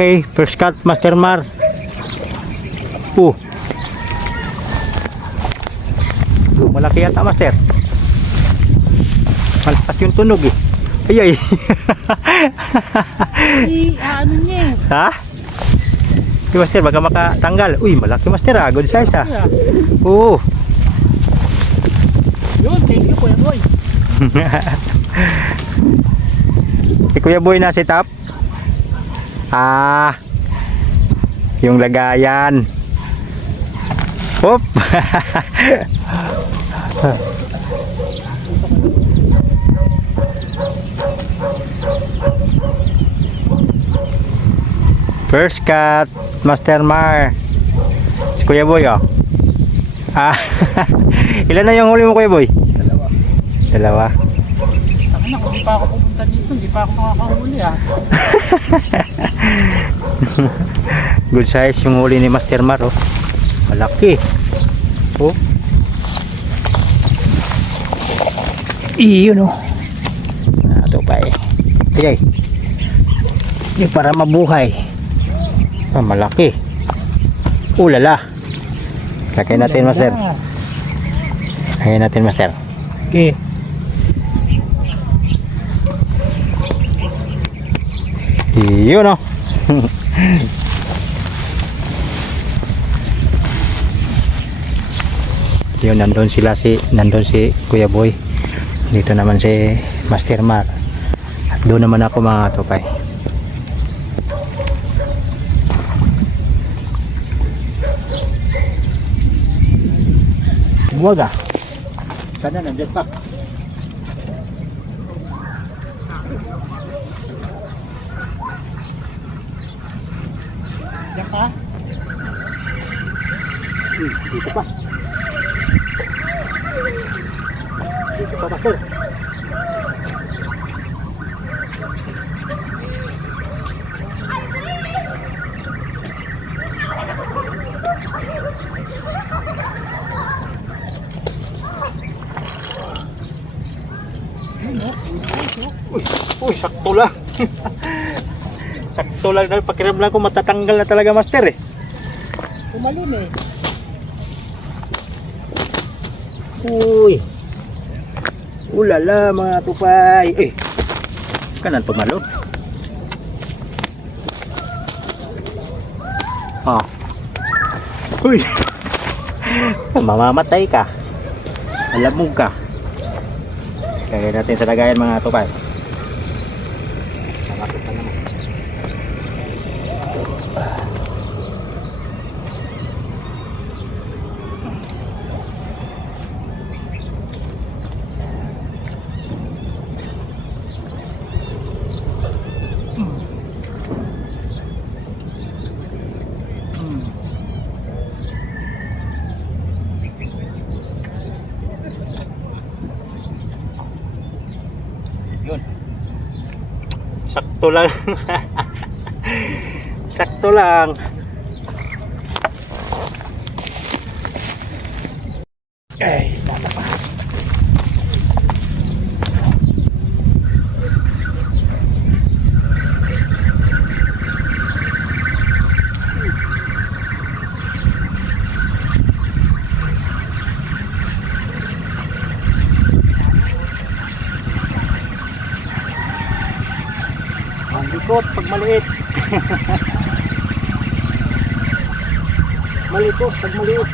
Okay, first cut, Master Mar. Oh. Malaki yata, Master. Malakas yung tunog eh. Ay. Ano niya? Ha? Di, Master, baka makatanggal. Uy, malaki, Master, ah. Good size, ah. Oo. Yun, thank you, Kuya Boy. Si Kuya Boy na si top. Ah, yung lagayan. Hop. First cut, Master Mar. Si Kuya Boy, oh. Ah, ilan na yung huli mo, Kuya Boy? Dalawa. Akin ako, hindi pa ako pupunta dito, hindi pa ako makakahuli ah. Good size yung huli ni Master Mar, oh. Malaki. Oh. Iyon, oh. Ito pa eh. Sige. Yung para mabuhay. Ah, malaki. Ulala. Lagay natin, Master. Lagay natin, Master. Okay. Iyon, oh. Yun, nandun si Kuya Boy. Dito naman si Master Mar. At doon naman ako, mga tupay. Buwag ah. Sana nandiyan pa. Diyan ka? Dito pa. Dito pa, Master. Uy, sakto lang. Sakto lang na pakiramdam ko matatanggal na talaga, Master eh. Umalun eh. Uy. Ulala, mga tupay. Eh. Kanan tumalon. Ah. Uy. Mamamatay ka. Malamog ka. Kaya natin sa lagayan, mga tupay. Malapit na naman. Yun. Sakto lang. Sakto lang. Ay, tama pa. Ang likot pag maliit. Malikot pag maliit.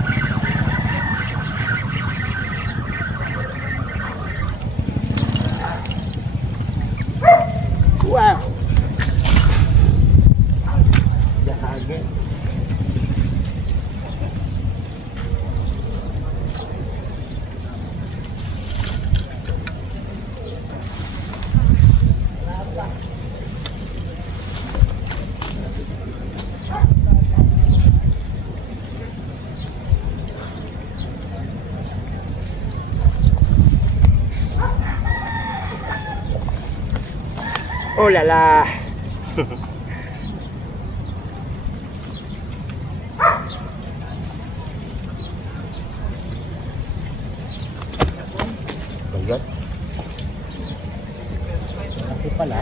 Wow. Dahagi. Oh la la. Bagat. Laki pala.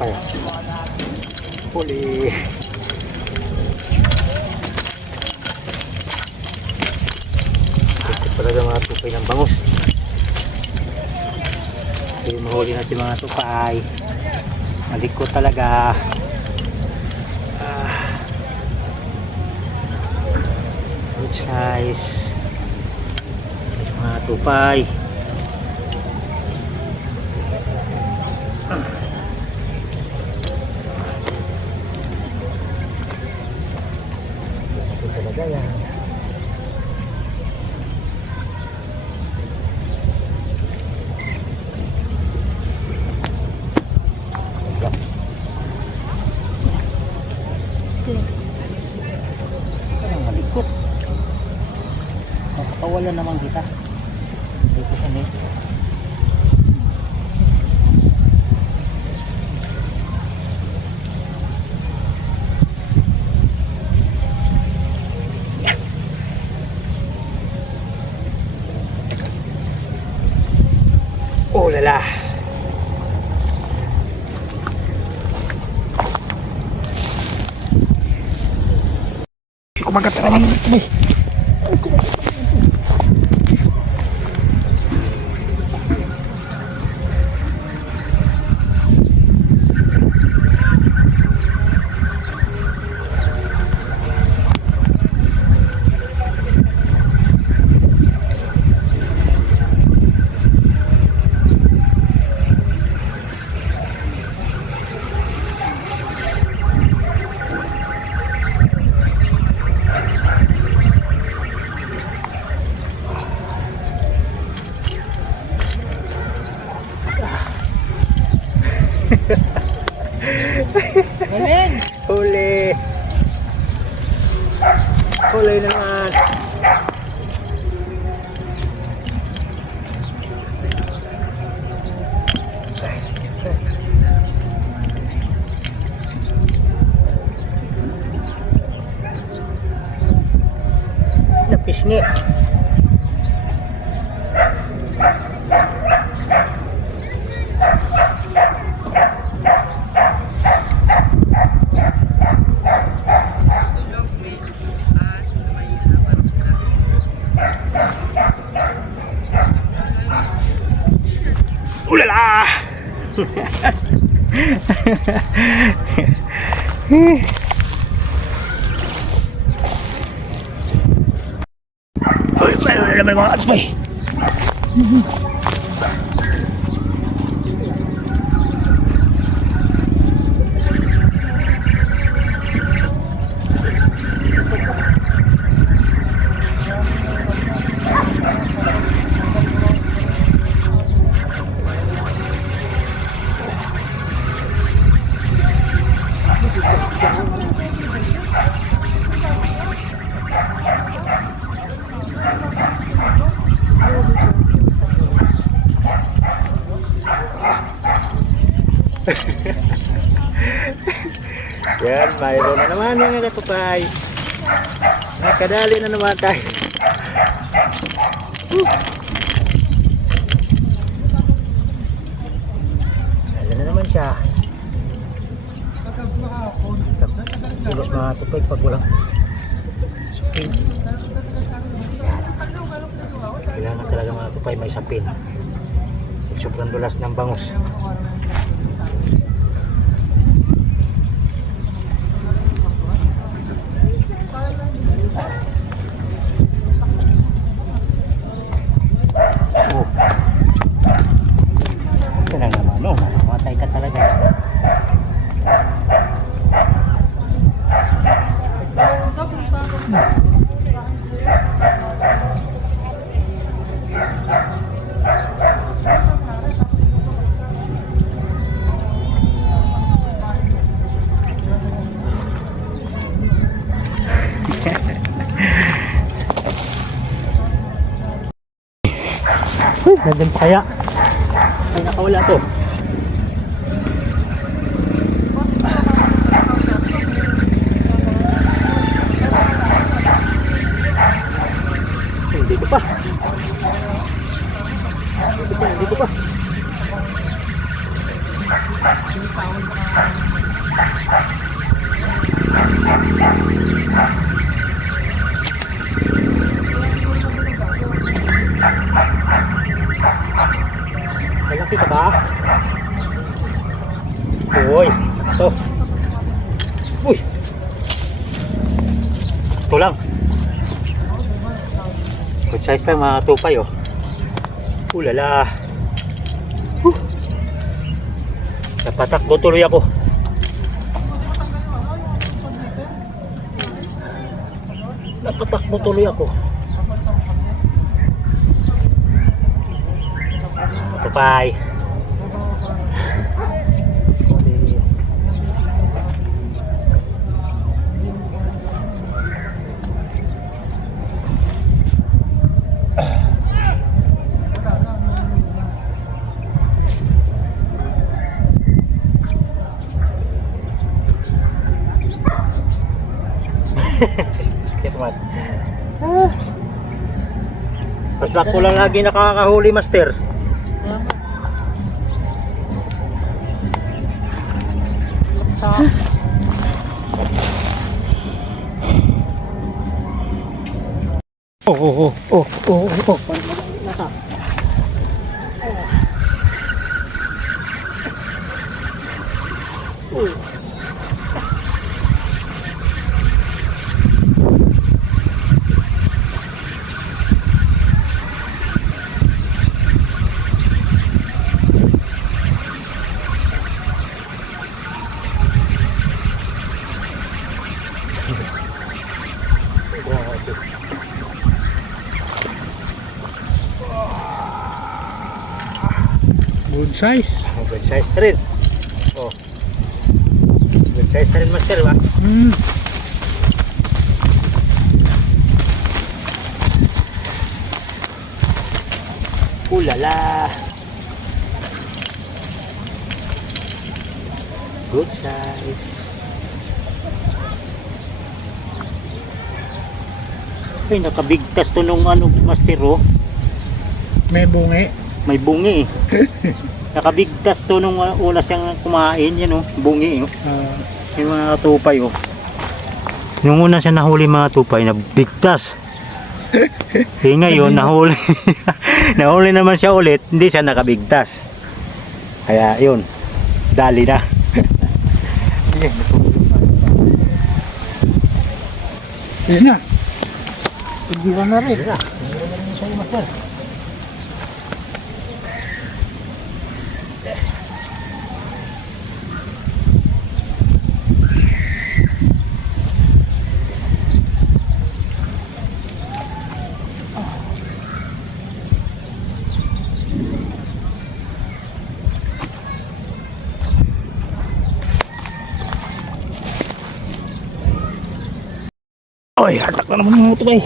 tupay. Huli. Ito talaga mga tupay ng bangus. Ito yung mahuli natin mga tupay. Malikot talaga. Good size. Mga tupay. Ito talaga yan. Parang malikot. Nakakawalan naman kita. Dito sa net. Oh lala. Kumagat na naman ito eh. Galing! Huli. Huli naman. Napisngi. Ulala! Uy, wala naman mga atsmay. Yan, mayroon na naman yung katupay. Nakadali na naman tayo. Dali na naman siya. Kilos mga tupay pag walang sapin. Kailangan talaga mga tupay may sapin. Sobrang dulas ng bangus. Mamamatay ka talaga. Nandun pa kaya? Ay, nakawala to. Dito pa. Dito pa. Uy, ito. Uy. Ito lang. Good size lang mga tupay oh. Ulala. Napatakbo tuloy ako. Napatakbo tuloy ako. Tupay. Kaya naman. Pagka ko lang lagi nakakahuli, master. Sa Oh. nasa. Good size. Good size na rin. Oh. Good size na rin, master, ba? Ulala. Good size. Ay, nakabigtas to nung ano, master, oh. May bungi. May bungi eh. Nakabigtas to nung una siyang kumain, yan oh, bungi oh. Yung mga tupay oh. Yung una siya nahuli mga tupay, nabigtas. Eh ngayon, nahuli. Nahuli naman siya ulit, hindi siya nakabigtas. Kaya yun, dali na. Yun na. Pagdiwan na rin. Oy, hatak na naman mga tupay.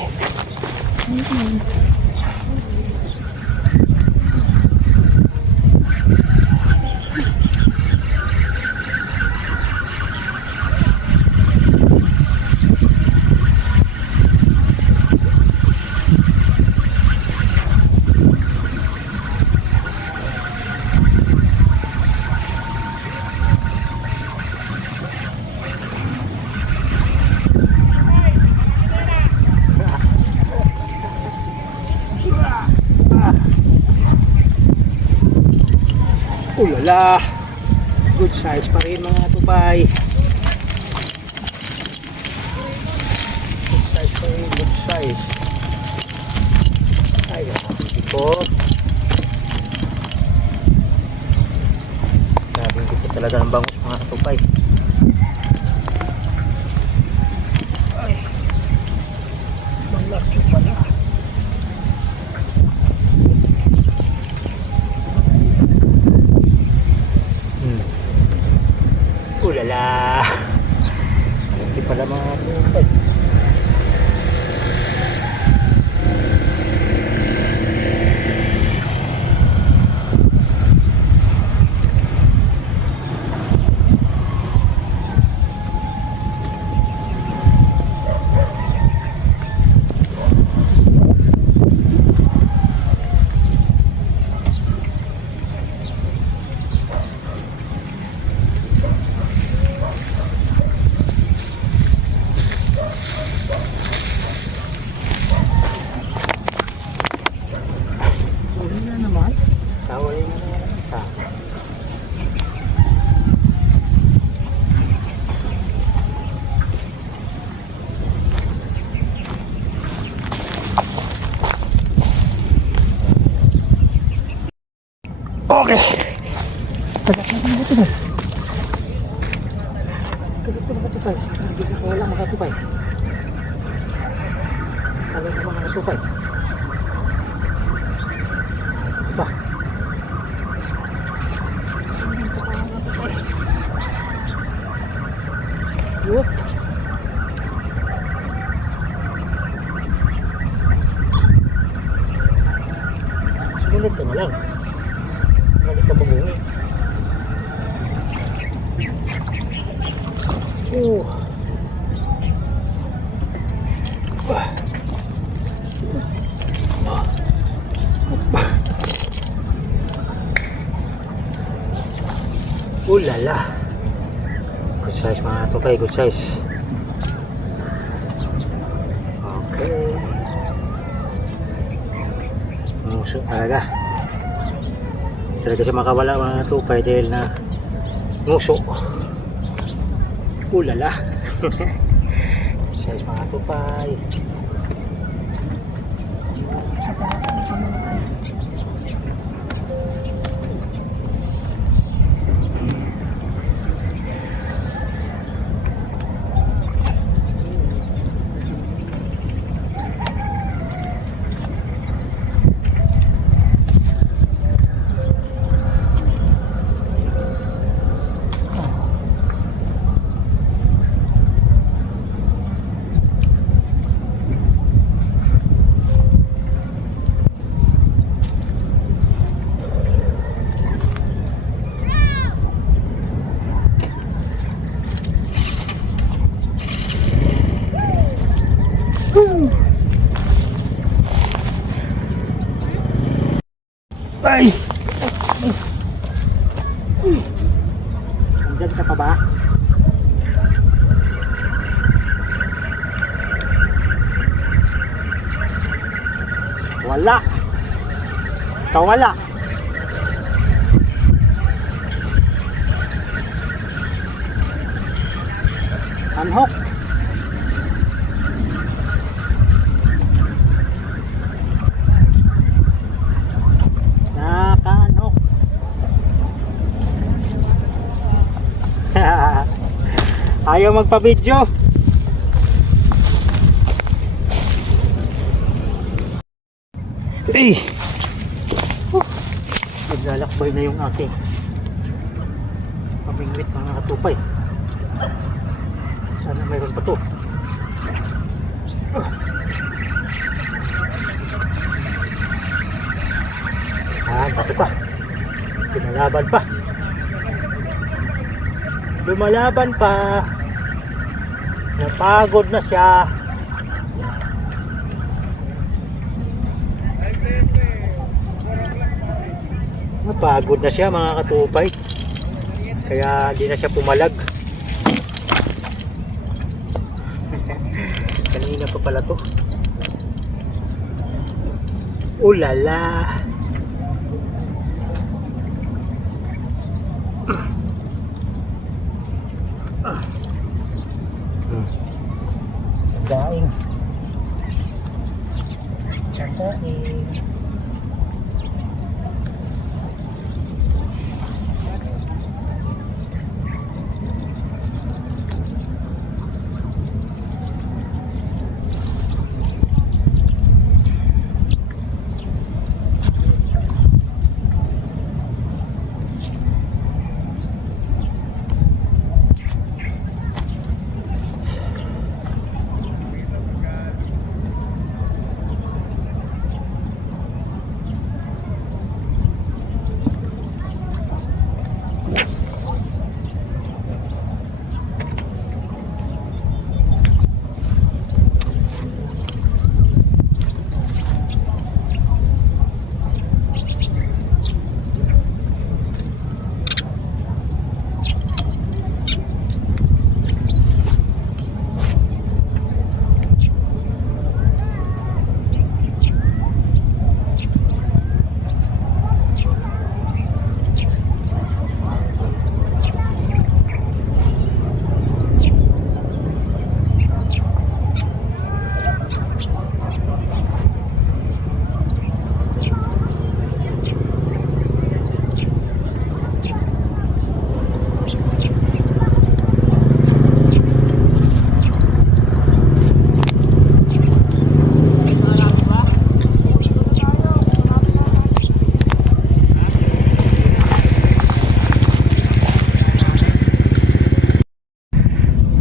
Ulala. Good size pa rin mga tupay. Good size pa rin, good size. Ay, ikot. Sabing dito talaga ng bangus mga tupay. Ay, malaki pala. Ulala. Hindi pala mga tupay. Dito makatupay. Dito wala makatupay. Wala na makatupay. Ba? Yup. Sumunod ka na lang. Hindi ka magungi. Lala. Good size mga tupay, good size. Okay. Muso talaga. Talaga siya makawala mga tupay dahil na muso. Lala. Good size mga tupay. Ay! Nandiyan ka pa ba? Wala! Kawala! Anhok! Nakaanhok! Ayaw magpa-video! Ay! Naglalakbay na yung aking pamingwit mga katupay. Sana mayroon pa to. Bato pa. Pinalaban pa. Lumalaban pa. Napagod na siya. Napagod na siya mga katupay. Kaya di na siya pumalag. Kanina pa pala to. Ulala. Daing. Daing.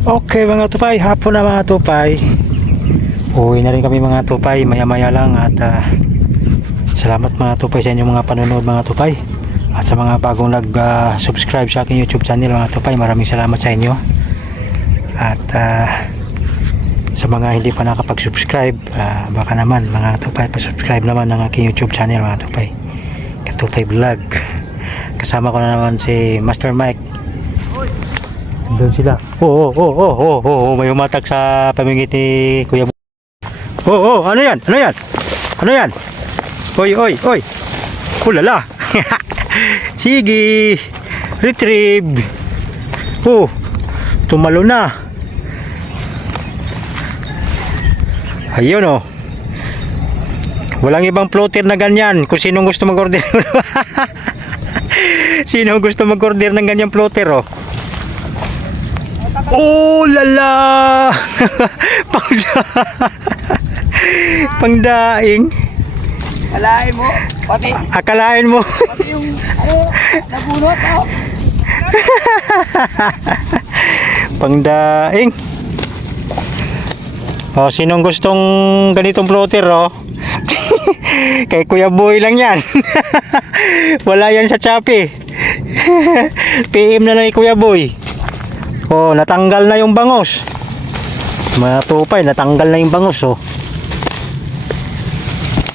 Okay mga tupay, hapon na mga tupay. Uwi na rin kami mga tupay, maya maya lang. At salamat mga tupay sa inyong mga panonood mga tupay. At sa mga bagong nag-subscribe sa aking YouTube channel mga tupay, maraming salamat sa inyo. At sa mga hindi pa nakapag-subscribe, baka naman mga tupay, pa-subscribe naman ng aking YouTube channel mga tupay, Katupay Vlog. Kasama ko na naman si Master Mike. Doon sila. May umatak sa pamingit ni Kuya. Ano yan? Ano yan? Ano yan? Oy. Kulala. Sige. Retrieve. Tumalo na. Ayun oh. Walang ibang floater na ganyan. Kung sinong gusto mag-order. Sino gusto mag-order ng ganyang floater oh. Oh lala. Pangdaing. Alain mo, pati, Akalain mo. pati yung, nabunot ako. Pangdaing. Oh, sinong gustong ganitong floater oh? Kay Kuya Boy lang yan. Wala yan sa Shopee. PM na lang kay Kuya Boy. Oh, natanggal na yung bangos. Mga tupay, natanggal na yung bangos oh.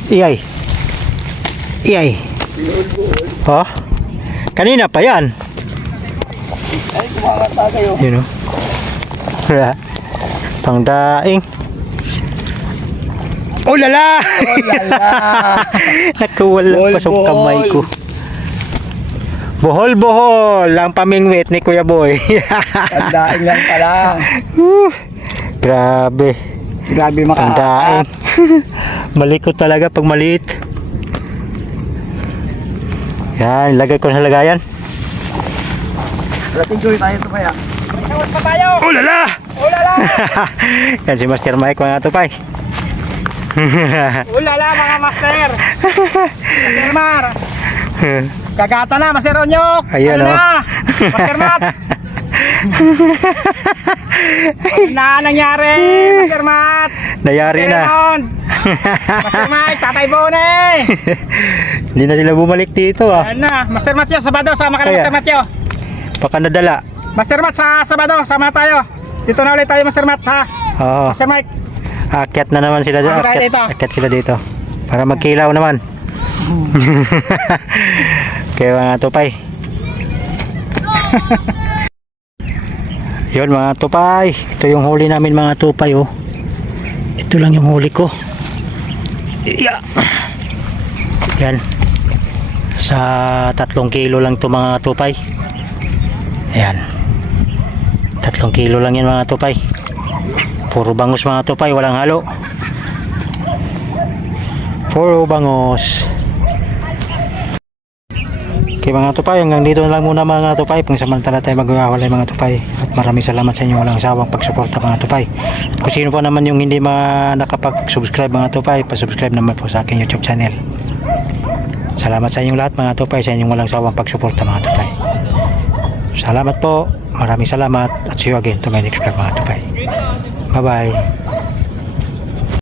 Iyay. Oh. Kanina pa yan. Ay, kumakanta kayo. Yun oh. Wala. Pangdaing. Oh lala! Nakawala pa sa kamay ko. Bohol ang pamingwit ni Kuya Boy. Pandaing lang pala. Grabe. Grabe Pandaing. Malikot talaga pag maliit. Yan, lagay ko sa lagayan. Lating gawin tayo ito kaya. Oh lala! Yan si Master Mike mga tupay. Ulala mga master. Master Mar. Kagata na, Master Onyok. Ayun, Ano oh. na? Master Mat. Ano na nangyari, Master Mat? Nayari na. Master Mike, Tatay Bone. Hindi na sila bumalik dito ah. Ayan na, Master Matyo, Sabado, sama ka na Kaya. Master Matyo. Baka nadala. Master Mat, sa Sabado, sama tayo. Dito na ulit tayo, Master Mat, ha? Oo. Master Mike. Akyat na naman sila dito. Akyat dito. Akyat sila dito. Para magkilaw naman. Kaya mga tupay. Yun mga tupay. Ito yung huli namin mga tupay oh. Ito lang yung huli ko. Yeah. Yan. Sa 3 kilo lang to mga tupay. Ayan. 3 kilo lang yan mga tupay. Puro bangus mga tupay, walang halo. Puro bangus. Okay mga tupay, hanggang dito na lang muna mga tupay. Pangsamantala tayo magwawalay mga tupay. At maraming salamat sa inyo walang sawang pagsuporta mga tupay. At kung sino po naman yung hindi nakapag-subscribe mga tupay, pa-subscribe naman po sa aking YouTube channel. Salamat sa inyong lahat mga tupay, sa inyong walang sawang pagsuporta mga tupay. Salamat po, maraming salamat at see you again to my next vlog mga tupay. Bye bye.